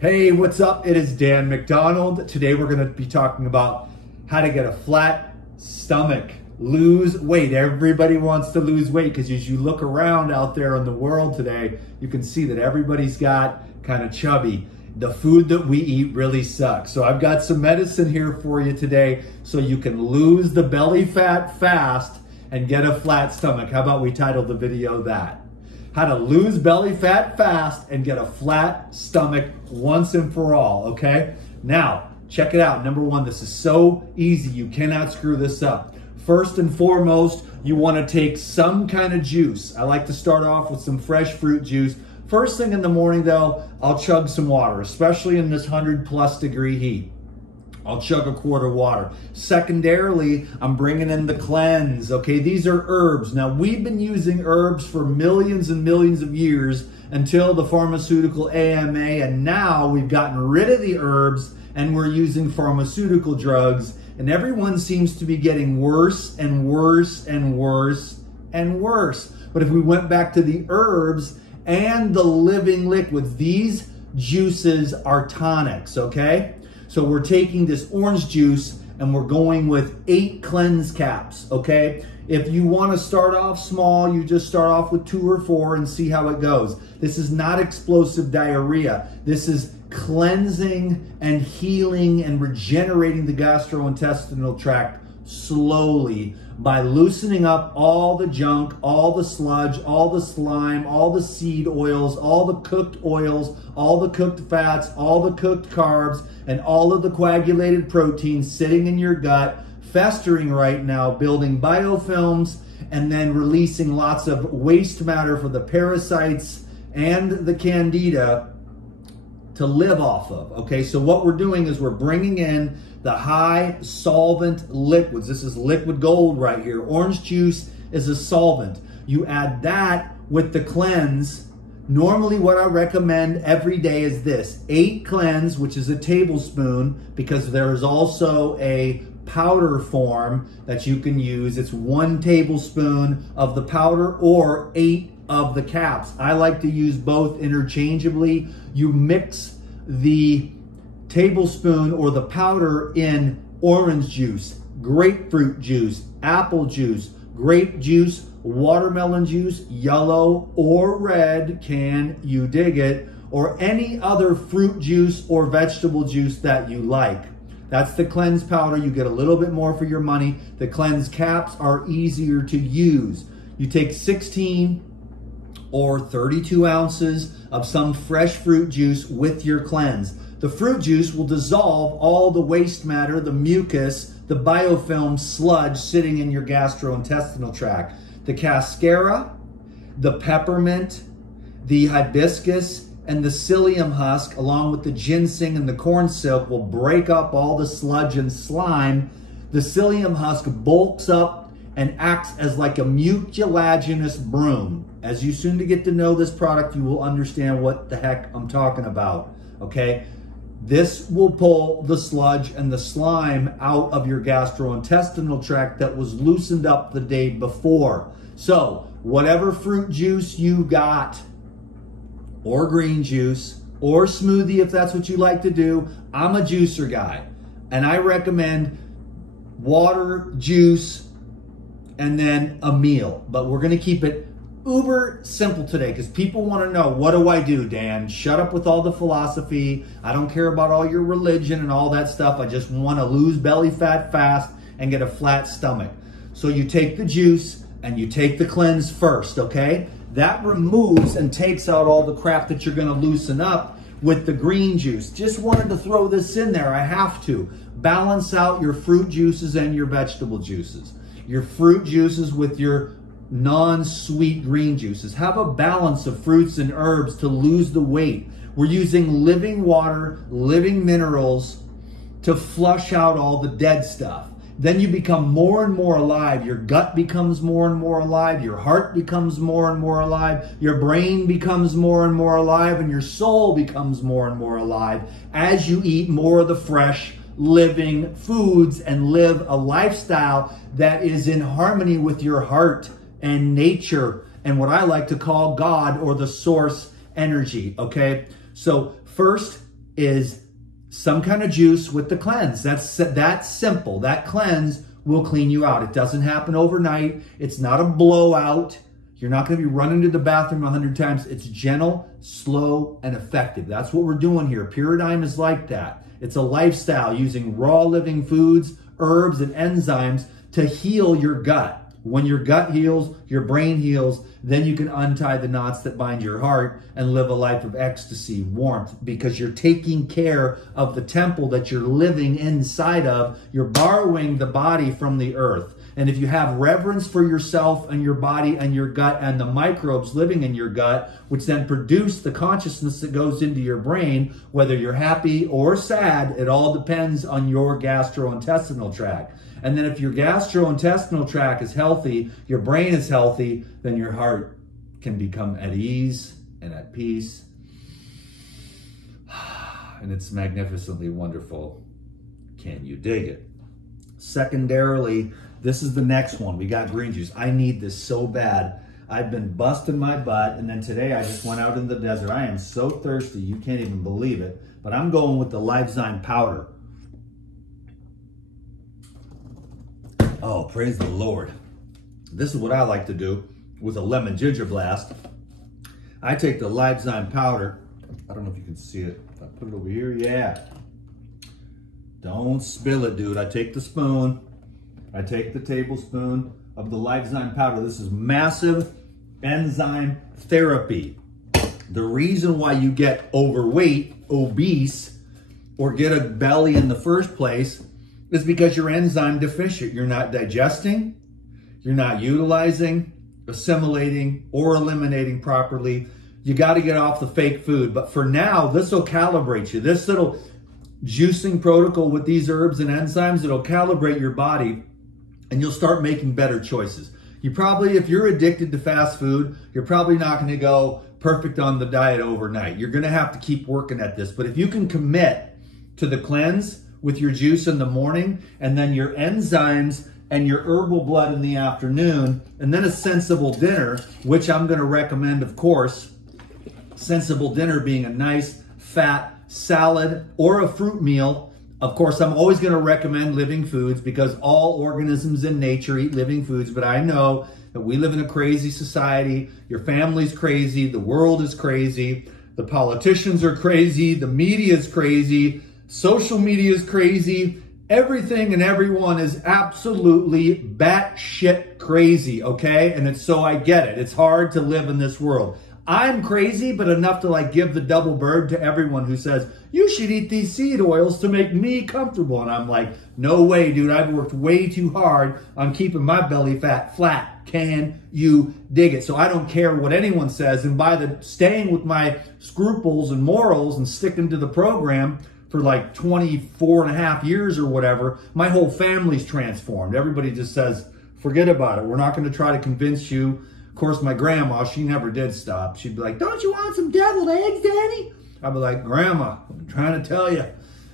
Hey, what's up? It is Dan McDonald. Today we're going to be talking about how to get a flat stomach, lose weight. Everybody wants to lose weight because as you look around out there in the world today, you can see that everybody's got kind of chubby. The food that we eat really sucks. So I've got some medicine here for you today so you can lose the belly fat fast and get a flat stomach. How about we title the video that? How to lose belly fat fast and get a flat stomach once and for all, okay? Now, check it out. Number one, this is so easy. You cannot screw this up. First and foremost, you want to take some kind of juice. I like to start off with some fresh fruit juice. First thing in the morning though, I'll chug some water, especially in this 100+ degree heat. I'll chug a quart of water. Secondarily, I'm bringing in the cleanse, okay? These are herbs. Now, we've been using herbs for millions and millions of years until the pharmaceutical AMA, and now we've gotten rid of the herbs and we're using pharmaceutical drugs, and everyone seems to be getting worse and worse and worse and worse. But if we went back to the herbs and the living liquids, these juices are tonics, okay? So we're taking this orange juice and we're going with 8 cleanse caps, okay? If you want to start off small, you just start off with 2 or 4 and see how it goes. This is not explosive diarrhea. This is cleansing and healing and regenerating the gastrointestinal tract slowly by loosening up all the junk, all the sludge, all the slime, all the seed oils, all the cooked oils, all the cooked fats, all the cooked carbs, and all of the coagulated proteins sitting in your gut, festering right now, building biofilms, and then releasing lots of waste matter for the parasites and the candida to live off of, okay? So what we're doing is we're bringing in the high solvent liquids. This is liquid gold right here. Orange juice is a solvent. You add that with the cleanse. Normally what I recommend every day is this: 8 cleanse, which is a tablespoon, because there is also a powder form that you can use. It's 1 tablespoon of the powder or 8 of the caps. I like to use both interchangeably. You mix the tablespoon or the powder in orange juice, grapefruit juice, apple juice, grape juice, watermelon juice, yellow or red, can you dig it, or any other fruit juice or vegetable juice that you like. That's the cleanse powder. You get a little bit more for your money. The cleanse caps are easier to use. You take 16 or 32 ounces of some fresh fruit juice with your cleanse. The fruit juice will dissolve all the waste matter, the mucus, the biofilm sludge sitting in your gastrointestinal tract. The cascara, the peppermint, the hibiscus, and the psyllium husk, along with the ginseng and the corn silk, will break up all the sludge and slime. The psyllium husk bulks up and acts as like a mucilaginous broom. As you soon to get to know this product, you will understand what the heck I'm talking about, okay? This will pull the sludge and the slime out of your gastrointestinal tract that was loosened up the day before. So whatever fruit juice you got, or green juice, or smoothie if that's what you like to do, I'm a juicer guy. And I recommend water, juice, and then a meal. But we're gonna keep it uber simple today because people want to know, what do I do, Dan? Shut up with all the philosophy. I don't care about all your religion and all that stuff. I just want to lose belly fat fast and get a flat stomach. So you take the juice and you take the cleanse first, okay? That removes and takes out all the crap that you're going to loosen up with the green juice. Just wanted to throw this in there. I have to. Balance out your fruit juices and your vegetable juices. Your fruit juices with your non-sweet green juices. Have a balance of fruits and herbs to lose the weight. We're using living water, living minerals to flush out all the dead stuff. Then you become more and more alive. Your gut becomes more and more alive. Your heart becomes more and more alive. Your brain becomes more and more alive. And your soul becomes more and more alive as you eat more of the fresh, living foods and live a lifestyle that is in harmony with your heart and nature and what I like to call God or the source energy, okay? So first, is some kind of juice with the cleanse. That's simple. That cleanse will clean you out. It doesn't happen overnight. It's not a blowout. You're not going to be running to the bathroom 100 times. It's gentle, slow, and effective. That's what we're doing here. Pyridime is like that. It's a lifestyle using raw living foods, herbs, and enzymes to heal your gut. When your gut heals, your brain heals, then you can untie the knots that bind your heart and live a life of ecstasy, warmth, because you're taking care of the temple that you're living inside of. You're borrowing the body from the earth. And if you have reverence for yourself and your body and your gut and the microbes living in your gut, which then produce the consciousness that goes into your brain, whether you're happy or sad, it all depends on your gastrointestinal tract. And then if your gastrointestinal tract is healthy, your brain is healthy, then your heart can become at ease and at peace. And it's magnificently wonderful. Can you dig it? Secondarily, this is the next one. We got green juice. I need this so bad. I've been busting my butt, and then today I just went out in the desert. I am so thirsty, you can't even believe it. But I'm going with the Lifezyme powder. Oh, praise the Lord. This is what I like to do with a lemon ginger blast. I take the Lifezyme powder. I don't know if you can see it. I put it over here. Yeah. Don't spill it, dude. I take the spoon. I take the tablespoon of the Lifezyme powder. This is massive enzyme therapy. The reason why you get overweight, obese, or get a belly in the first place is because you're enzyme deficient. You're not digesting, you're not utilizing, assimilating, or eliminating properly. You got to get off the fake food. But for now, this will calibrate you. This little juicing protocol with these herbs and enzymes, it'll calibrate your body and you'll start making better choices. You probably, if you're addicted to fast food, you're probably not going to go perfect on the diet overnight. You're going to have to keep working at this. But if you can commit to the cleanse with your juice in the morning and then your enzymes and your herbal blood in the afternoon, and then a sensible dinner, which I'm going to recommend, of course, sensible dinner being a nice fat salad or a fruit meal. Of course, I'm always going to recommend living foods because all organisms in nature eat living foods, but I know that we live in a crazy society. Your family's crazy. The world is crazy. The politicians are crazy. The media is crazy. Social media is crazy. Everything and everyone is absolutely batshit crazy, okay? And it's so I get it. It's hard to live in this world. I'm crazy, but enough to like give the double bird to everyone who says, you should eat these seed oils to make me comfortable. And I'm like, no way, dude. I've worked way too hard on keeping my belly fat flat. Can you dig it? So I don't care what anyone says. And by the staying with my scruples and morals and sticking to the program for like 24 and a half years or whatever, my whole family's transformed. Everybody just says, forget about it. We're not going to try to convince you. Of course, my grandma, she never did stop. She'd be like, don't you want some deviled eggs, Daddy? I'd be like, Grandma, I'm trying to tell you,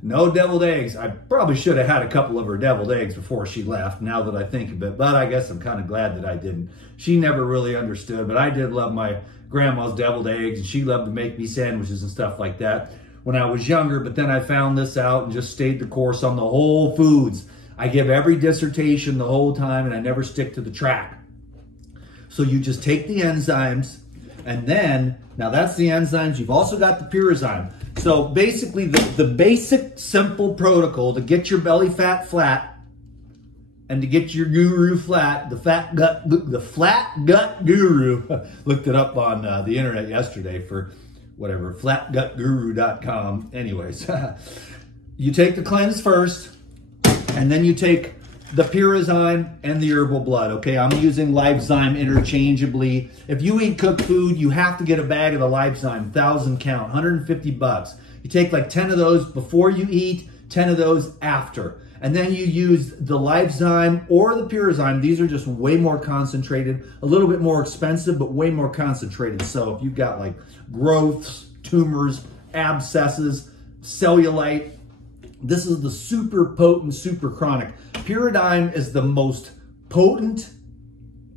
no deviled eggs. I probably should have had a couple of her deviled eggs before she left, now that I think of it. But I guess I'm kind of glad that I didn't. She never really understood, but I did love my grandma's deviled eggs, and she loved to make me sandwiches and stuff like that when I was younger. But then I found this out and just stayed the course on the whole foods. I give every dissertation the whole time, and I never stick to the track. So you just take the enzymes, and then, now that's the enzymes. You've also got the Pyrizyme. So basically the basic simple protocol to get your belly fat flat and to get your guru flat, the flat gut guru, looked it up on the internet yesterday for whatever, flatgutguru.com. Anyways, you take the cleanse first, and then you take the Pyrizyme and the herbal blood, okay? I'm using Lifezyme interchangeably. If you eat cooked food, you have to get a bag of the Lifezyme, 1,000 count, 150 bucks. You take like 10 of those before you eat, 10 of those after. And then you use the Lifezyme or the Pyrizyme. These are just way more concentrated, a little bit more expensive, but way more concentrated. So if you've got like growths, tumors, abscesses, cellulite, this is the super potent, super chronic. Pyrizyme is the most potent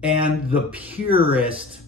and the purest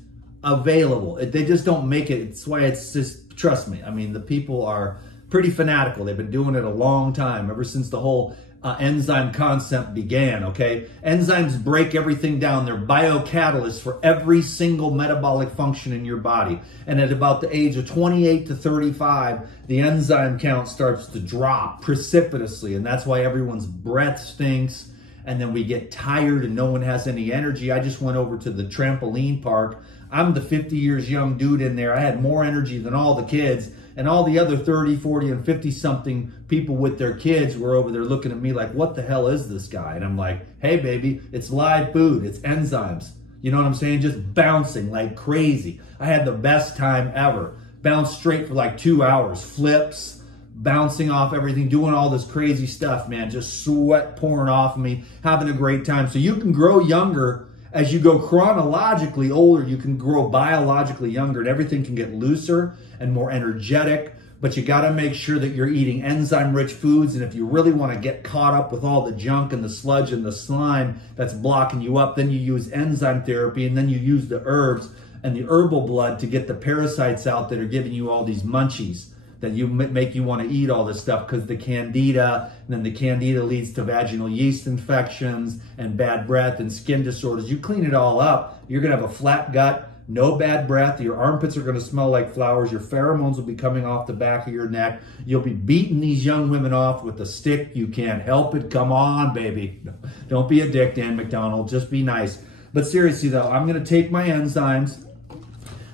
available. They just don't make it. It's why it's just, trust me. I mean, the people are pretty fanatical. They've been doing it a long time, ever since the whole enzyme concept began, okay? Enzymes break everything down. They're biocatalysts for every single metabolic function in your body. And at about the age of 28 to 35, the enzyme count starts to drop precipitously. And that's why everyone's breath stinks. And then we get tired and no one has any energy. I just went over to the trampoline park. I'm the 50 years young dude in there. I had more energy than all the kids. And all the other 30, 40, and 50-something people with their kids were over there looking at me like, what the hell is this guy? And I'm like, hey, baby, it's live food. It's enzymes. You know what I'm saying? Just bouncing like crazy. I had the best time ever. Bounced straight for like 2 hours. Flips, bouncing off everything, doing all this crazy stuff, man. Just sweat pouring off of me, having a great time. So you can grow younger. As you go chronologically older, you can grow biologically younger, and everything can get looser and more energetic, but you got to make sure that you're eating enzyme-rich foods. And if you really want to get caught up with all the junk and the sludge and the slime that's blocking you up, then you use enzyme therapy, and then you use the herbs and the herbal blood to get the parasites out that are giving you all these munchies that you make you want to eat all this stuff, because the candida, and then the candida leads to vaginal yeast infections and bad breath and skin disorders. You clean it all up, you're going to have a flat gut, no bad breath, your armpits are going to smell like flowers, your pheromones will be coming off the back of your neck, you'll be beating these young women off with a stick. You can't help it. Come on, baby. Don't be a dick, Dan McDonald. Just be nice. But seriously, though, I'm going to take my enzymes.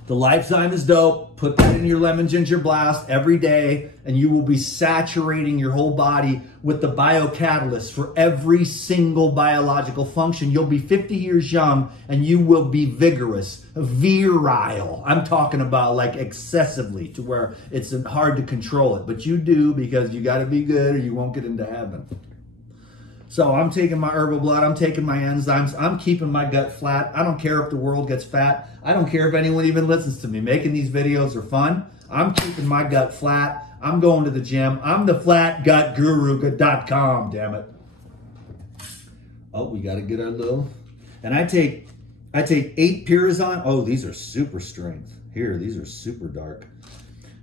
The Lifezyme is dope. Put that in your lemon ginger blast every day, and you will be saturating your whole body with the biocatalyst for every single biological function. You'll be 50 years young, and you will be vigorous, virile. I'm talking about like excessively, to where it's hard to control it. But you do, because you got to be good or you won't get into heaven. So I'm taking my herbal blood, I'm taking my enzymes, I'm keeping my gut flat. I don't care if the world gets fat. I don't care if anyone even listens to me. Making these videos are fun. I'm keeping my gut flat. I'm going to the gym. I'm the flatgutguru.com, damn it. Oh, we got to get our little... And I take 8 Pyrazine. Oh, these are super strength. Here, these are super dark.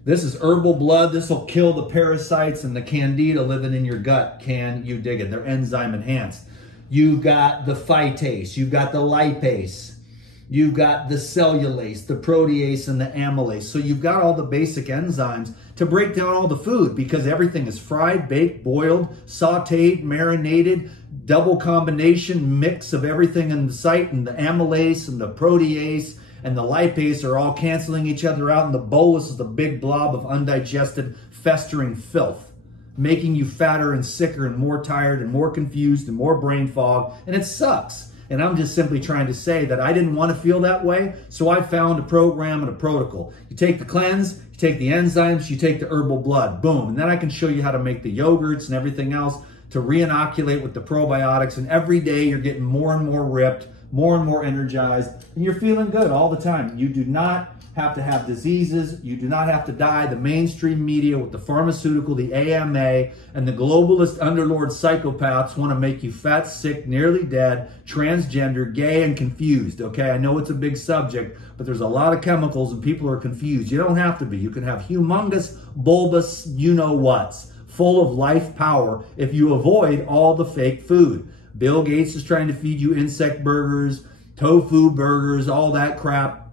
This is herbal blood. This will kill the parasites and the candida living in your gut. Can you dig it? They're enzyme enhanced. You've got the phytase. You've got the lipase. You've got the cellulase, the protease, and the amylase. So you've got all the basic enzymes to break down all the food, because everything is fried, baked, boiled, sauteed, marinated, double combination mix of everything in the site, and the amylase and the protease and the lipase are all canceling each other out, and the bolus is the big blob of undigested, festering filth, making you fatter and sicker and more tired and more confused and more brain fog, and it sucks. And I'm just simply trying to say that I didn't want to feel that way, so I found a program and a protocol. You take the cleanse, you take the enzymes, you take the herbal blood, boom. And then I can show you how to make the yogurts and everything else to re-inoculate with the probiotics, and every day you're getting more and more ripped, more and more energized, and you're feeling good all the time. You do not have to have diseases. You do not have to die. The mainstream media with the pharmaceutical, the AMA, and the globalist underlord psychopaths want to make you fat, sick, nearly dead, transgender, gay, and confused, okay? I know it's a big subject, but there's a lot of chemicals and people are confused. You don't have to be. You can have humongous, bulbous, you-know-whats, full of life power if you avoid all the fake food. Bill Gates is trying to feed you insect burgers, tofu burgers, all that crap.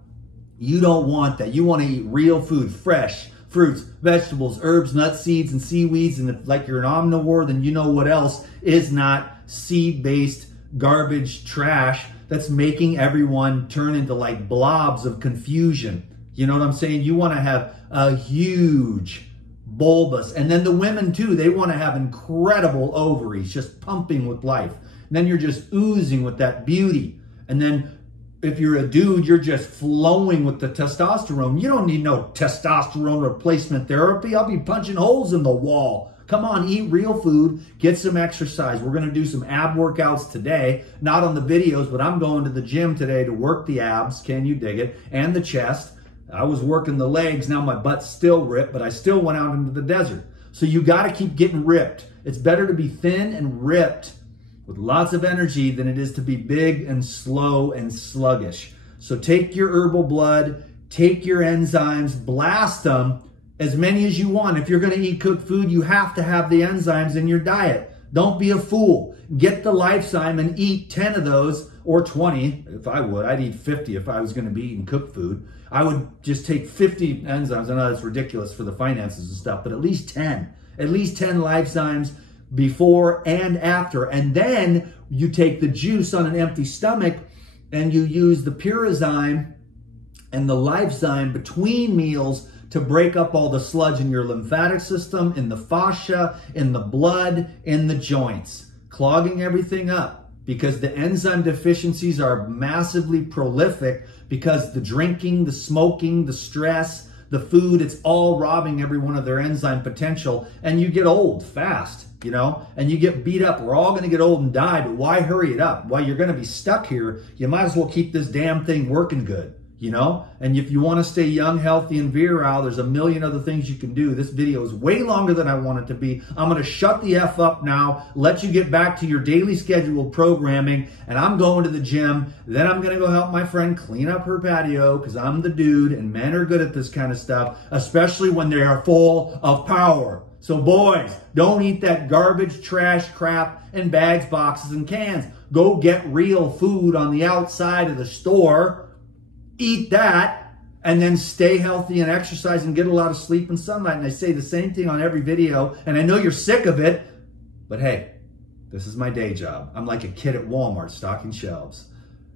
You don't want that. You want to eat real food, fresh fruits, vegetables, herbs, nuts, seeds, and seaweeds. And if like you're an omnivore, then you know what else is not seed-based garbage trash that's making everyone turn into like blobs of confusion. You know what I'm saying? You want to have a huge bulbous, and then the women too, they want to have incredible ovaries just pumping with life. And then you're just oozing with that beauty. And then if you're a dude, you're just flowing with the testosterone. You don't need no testosterone replacement therapy. I'll be punching holes in the wall. Come on, eat real food, get some exercise. We're going to do some ab workouts today, not on the videos, but I'm going to the gym today to work the abs, can you dig it, and the chest. I was working the legs, now my butt's still ripped, but I still went out into the desert. So you got to keep getting ripped. It's better to be thin and ripped with lots of energy than it is to be big and slow and sluggish. So take your herbal blood, take your enzymes, blast them, As many as you want. If you're going to eat cooked food, you have to have the enzymes in your diet. Don't be a fool. Get the Lifezyme and eat 10 of those, or 20 if I would. I'd eat 50 if I was going to be eating cooked food. I would just take 50 enzymes. I know that's ridiculous for the finances and stuff, but at least 10. At least 10 Lifezymes before and after. And then you take the juice on an empty stomach and you use the Pyrazyme and the Lifezyme between meals to break up all the sludge in your lymphatic system, in the fascia, in the blood, in the joints, clogging everything up, because the enzyme deficiencies are massively prolific because the drinking, the smoking, the stress, the food, it's all robbing everyone of their enzyme potential, and you get old fast, you know, and you get beat up. We're all going to get old and die, but why hurry it up? While you're going to be stuck here, you might as well keep this damn thing working good. You know, and if you want to stay young, healthy, and virile, there's a million other things you can do. This video is way longer than I want it to be. I'm going to shut the F up now, let you get back to your daily scheduled programming, and I'm going to the gym. Then I'm going to go help my friend clean up her patio, because I'm the dude, and men are good at this kind of stuff, especially when they are full of power. So boys, don't eat that garbage, trash, crap, and bags, boxes, and cans. Go get real food on the outside of the store. Eat that, and then stay healthy and exercise and get a lot of sleep and sunlight. And I say the same thing on every video, and I know you're sick of it, but hey, this is my day job. I'm like a kid at Walmart stocking shelves.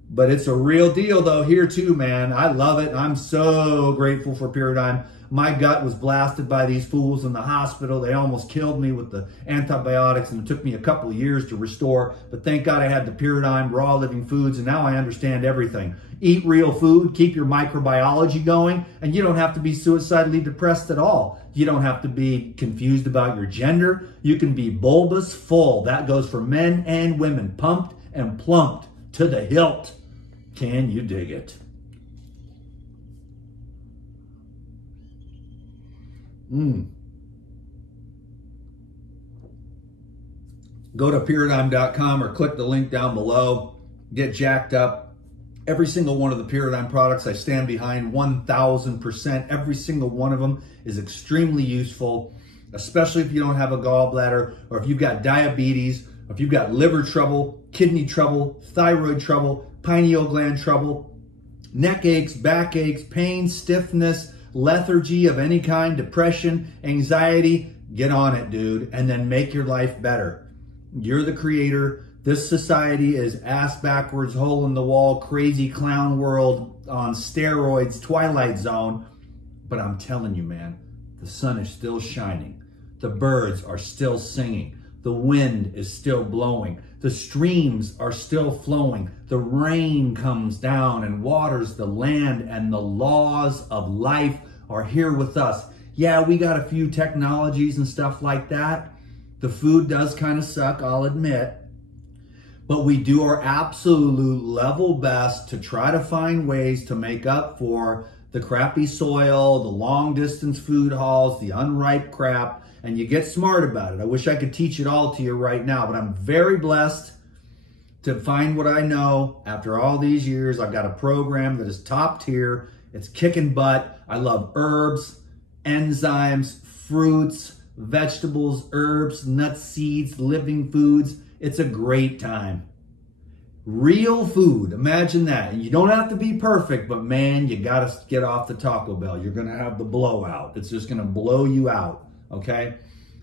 But it's a real deal though here too, man. I love it. I'm so grateful for Pyrazyme. My gut was blasted by these fools in the hospital. They almost killed me with the antibiotics, and it took me a couple of years to restore. But thank God I had the Pyrazyme, raw living foods, and now I understand everything. Eat real food, keep your microbiology going, and you don't have to be suicidally depressed at all. You don't have to be confused about your gender. You can be bulbous full. That goes for men and women, pumped and plumped to the hilt. Can you dig it? Go to Pyrazyme.com or click the link down below. Get jacked up. Every single one of the Pyrazyme products I stand behind 1000%. Every single one of them is extremely useful, especially if you don't have a gallbladder, or if you've got diabetes, or if you've got liver trouble, kidney trouble, thyroid trouble, pineal gland trouble, neck aches, back aches, pain, stiffness, lethargy of any kind, depression, anxiety. Get on it, dude, and then make your life better. You're the creator. This society is ass backwards, hole in the wall, crazy clown world on steroids, Twilight Zone. But I'm telling you, man, the sun is still shining. The birds are still singing. The wind is still blowing. The streams are still flowing. The rain comes down and waters the land, and the laws of life are here with us. Yeah, we got a few technologies and stuff like that. The food does kind of suck, I'll admit. But we do our absolute level best to try to find ways to make up for the crappy soil, the long distance food hauls, the unripe crap, and you get smart about it. I wish I could teach it all to you right now, but I'm very blessed to find what I know after all these years. I've got a program that is top tier. It's kicking butt. I love herbs, enzymes, fruits, vegetables, herbs, nuts, seeds, living foods. It's a great time. Real food, imagine that. And you don't have to be perfect, but man, you gotta get off the Taco Bell. You're gonna have the blowout. It's just gonna blow you out, okay?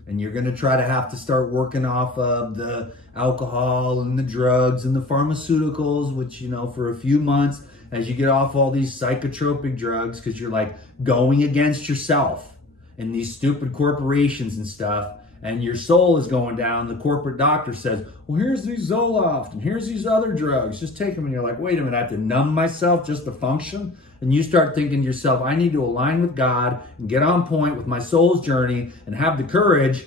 And you're gonna try to have to start working off of the alcohol and the drugs and the pharmaceuticals, which, you know, for a few months, as you get off all these psychotropic drugs, because you're like going against yourself and these stupid corporations and stuff, and your soul is going down, the corporate doctor says, well, here's these Zoloft and here's these other drugs. Just take them. And you're like, wait a minute, I have to numb myself just to function? And you start thinking to yourself, I need to align with God and get on point with my soul's journey and have the courage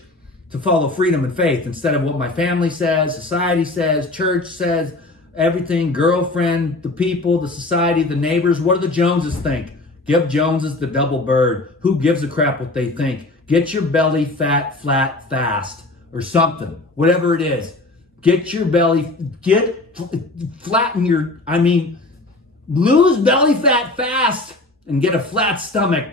to follow freedom and faith instead of what my family says, society says, church says, everything, girlfriend, the people, the society, the neighbors. What do the Joneses think? Give Joneses the double bird. Who gives a crap what they think? Get your belly fat, flat, fast, or something, whatever it is. Get your belly, flatten your, lose belly fat fast and get a flat stomach.